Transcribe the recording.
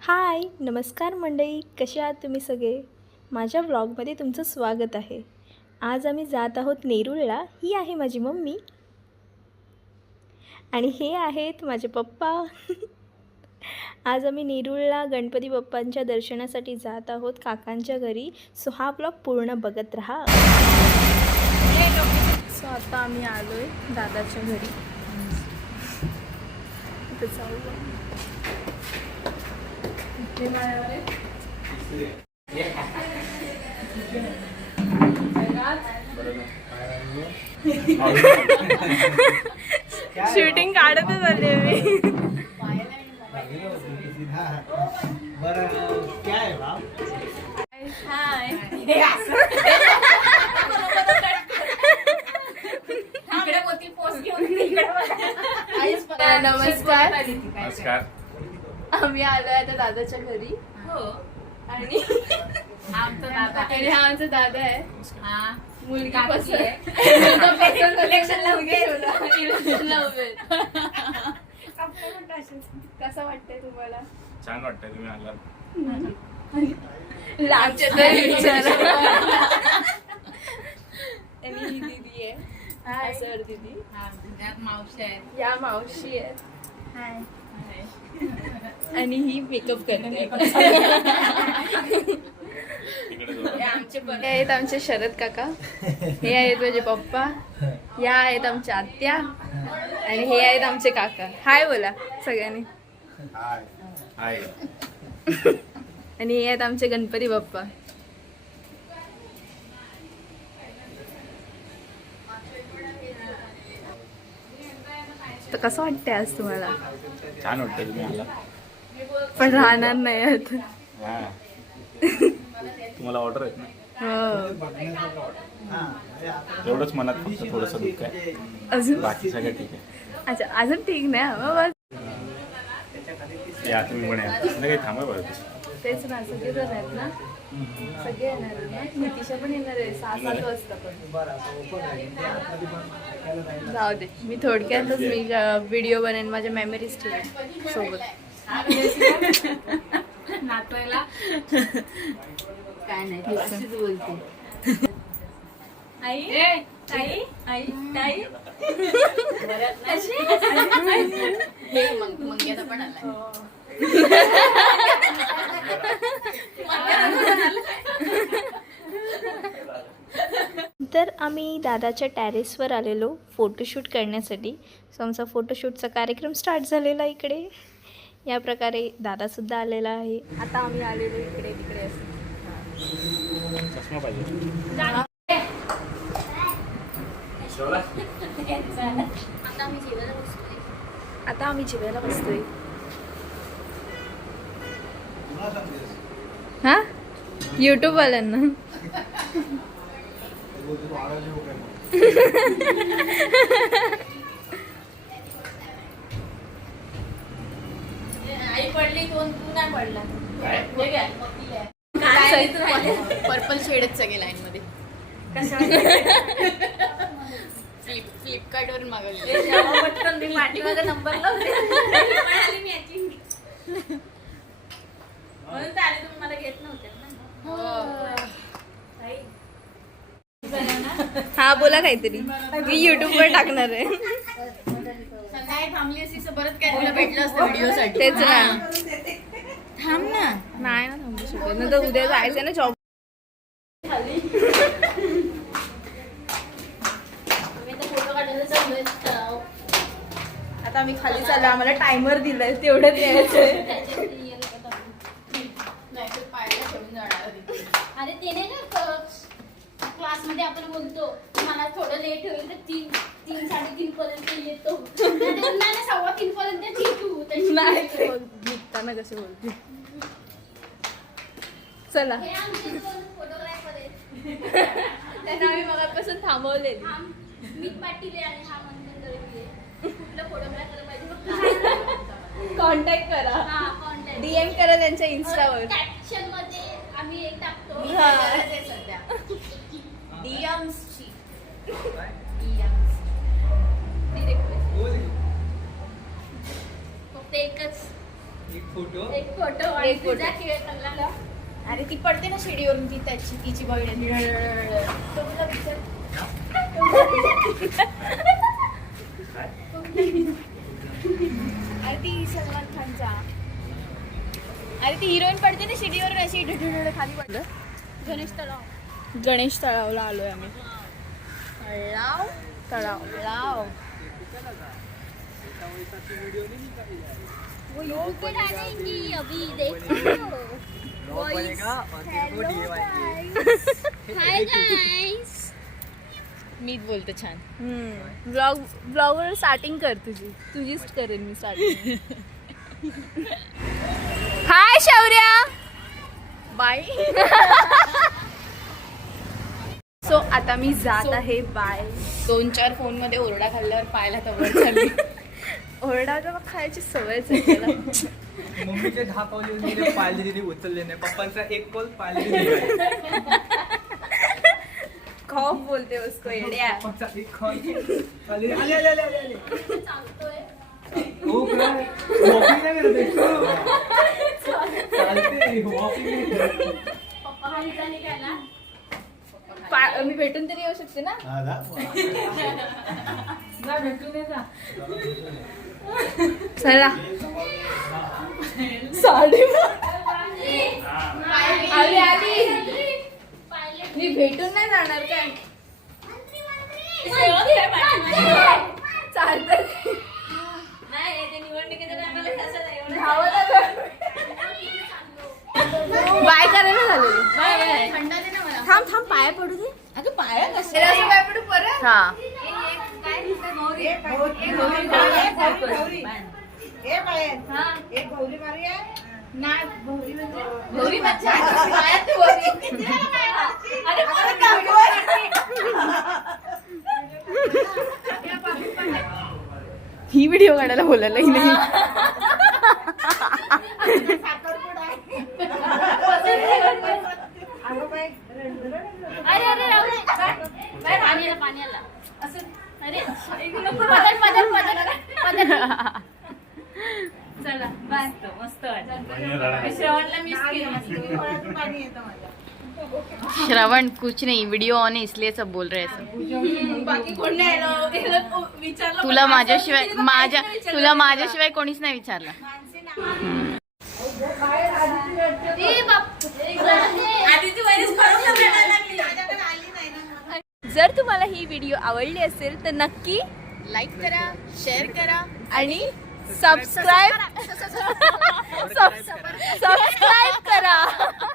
हाय नमस्कार मंडळी, कसे आहात तुम्ही सगळे. माझ्या व्लॉगमध्ये तुमचं स्वागत आहे. आज आम्ही जात आहोत नेरूळला. ही आहे माझी मम्मी आणि हे आहेत माझे पप्पा. आज आम्ही नेरूळला गणपती बाप्पांच्या दर्शनासाठी जात आहोत काकांच्या घरी. सो हा व्लॉग पूर्ण बघत राहा. सो आता आम्ही आलो आहे दादाच्या घरी. इथं जाऊ. शूटिंग काढतच आले मी. हाय नमस्कार. आम्ही आलोय आता दादाच्या घरी. हो. आणि आमचा दादा आणि हा आमचा दादा आहे. हा मुलगी काकी पसंत आहे. कलेक्शन कसं वाटतंय तुम्हाला? छान वाटतंय तुम्ही आलात. लांबचे तर विचारा. आणि ही दीदी आहे. हाय सर दीदी. त्यात मावशी आहेत. या मावशी आहेत. हाय. आणि ही मेकअप करते. हे आमचे हे आहेत आमचे शरद काका. हे आहेत माझे पप्पा. या आहेत आमच्या आत्या. आणि हे आहेत आमचे काका. हाय बोला सगळ्यांनी. हाय. आणि हे आहेत आमचे गणपती बाप्पा. तर कसं वाटतंय आज तुम्हाला? छान वाटतंय तुम्ही आलात. पण राहणार नाही आता. हा. तुम्हाला ऑर्डर आहेत ना. हो. एवढंच मनात फक्त थोडंसं दुःख आहे. अजून बाकी सगळं ठीक आहे. अच्छा अजून ठीक नाही हं, बस. या तुम्ही पण या. नाही काही थांबा बरं. तेच ना सगळे जण आहेत ना. सगळे येणार आहेत ना. नितिशा पण येणार आहे 6-7 वाजता. पण जाऊ दे, मी थोडक्यातच मी व्हिडिओ बनवेन. माझ्या मेमरीज ठेवेन सोबत. नातवायला काय नाही अशीच बोलते. आई आई आई आई हे मंग्याचा पण आलाय. तर आम्ही दादाच्या टेरेसवर आलेलो फोटोशूट करण्यासाठी. सो आमचा फोटोशूटचा कार्यक्रम स्टार्ट झालेला इकडे. या प्रकारे दादासुद्धा आलेला आहे. आता आम्ही आलेलो इकडे तिकडे असं. चष्मा पाहिजे. आता आम्ही जेवायला बसतोय. हा यूट्यूब वाल्यांना. आई पडली कोण तू नाही पडला. पर्पल शेडच सगळे लाईन मध्ये. फ्लिपकार्ट वरून मागवले. पाठीमागे नंबर लावले म्हणून तर आले. तुम्ही मला घेत नव्हते ना. हा बोला काहीतरी. मी युट्यूब वर टाकणार आहे. संध्याकाळी थांबली असती तर परत काय तुला भेटलं असतं व्हिडिओ साठी. तेच ना. थांब ना. नाही ना थांबू शकत. नंतर उद्या जायचं ना जॉब. आता आम्ही खाली चाललो. आम्हाला टायमर दिलाय तेवढं द्यायचंय. अरे ते नाही ना क्लास मध्ये आपण बोलतो मला थोडं लेट होईल तर 3-3:30 पर्यंत येतो. 3:15 पर्यंत नाही निघताना कसे बोलते. चला फोटोग्राफर आहेत. त्यांना आम्ही मगापासून थांबवले. मी पाटील आहे आणि हा मंथन दळवी आहे. कुठलं फोटोग्राफर पाहिजे कॉन्टॅक्ट करा. हा कॉन्टॅक्ट DM करा त्यांच्या इन्स्टावर. कॅप्शन मध्ये आम्ही एक टाकतो. हा. सध्या फक्त एकच एक फोटो आणि एक फोटो. तुझा खेळ खाल्ला. अरे ती पडते ना शिडीवरून ती त्याची तिची बहीण तो तुला विचार. अरे ती सलमान खानचा. अरे ती हिरोईन पडते ना शिडीवरून अशी खाली पडलं. गणेश तळावला आलोय आम्ही. तळाव वो यूट्यूब पे डालेंगी अभी देखो. Hi guys. मीच बोलते छान. ब्लॉगवर स्टार्टिंग कर तुझीच करेन मी स्टार्टिंग. हाय शौर्या. बाय. सो आता मी जात आहे. बाय. 2-4 फोन मध्ये ओरडा खाल्ल्यावर पायला तवर झाली. ओरडा तर खायची सवयच आहे त्याला. मम्मीचे 10 पावले दिले, पाहिले दिली उचलले नाही. पप्पांचा 1 कॉल पाहिले दिली. खॉफ बोलते उसको येड्या. पप्पांचा 1 कॉल आले आले आले आले आले. हो काय? वॉकिंग नाही करत आहे. चालते वॉकिंग. पप्पा खाली झाली काय ना. मी भेटून तरी येऊ शकते ना. चला. साडी आली. मी भेटून नाही जाणार काय. चालतं बाय करायला झालेलो. थंडा दे ना मला. थांब पाया पडू दे. अगं पाया कसं पाया पडू परत. हा भोवरी बच्चा पायात ते भोवरी. अरे परत ही व्हिडिओ काढायला बोलायलाही नाही. अरे अरे राहू दे. बाहेर पाणी आला असं. अरे पदर. चला बाय. मस्त वाटलं. श्रवणला मिस केलं. श्रवण कुछ नहीं, वीडियो ऑन है इसलिए सब बोल रहे हैं सब. बाकी कोण नाही विचारलं. तुला माझ्याशिवाय कोणीच नाही विचारलं. जर तुम्हाला ही व्हिडिओ आवडली असेल तर नक्की लाईक करा, शेअर करा आणि सबस्क्राईब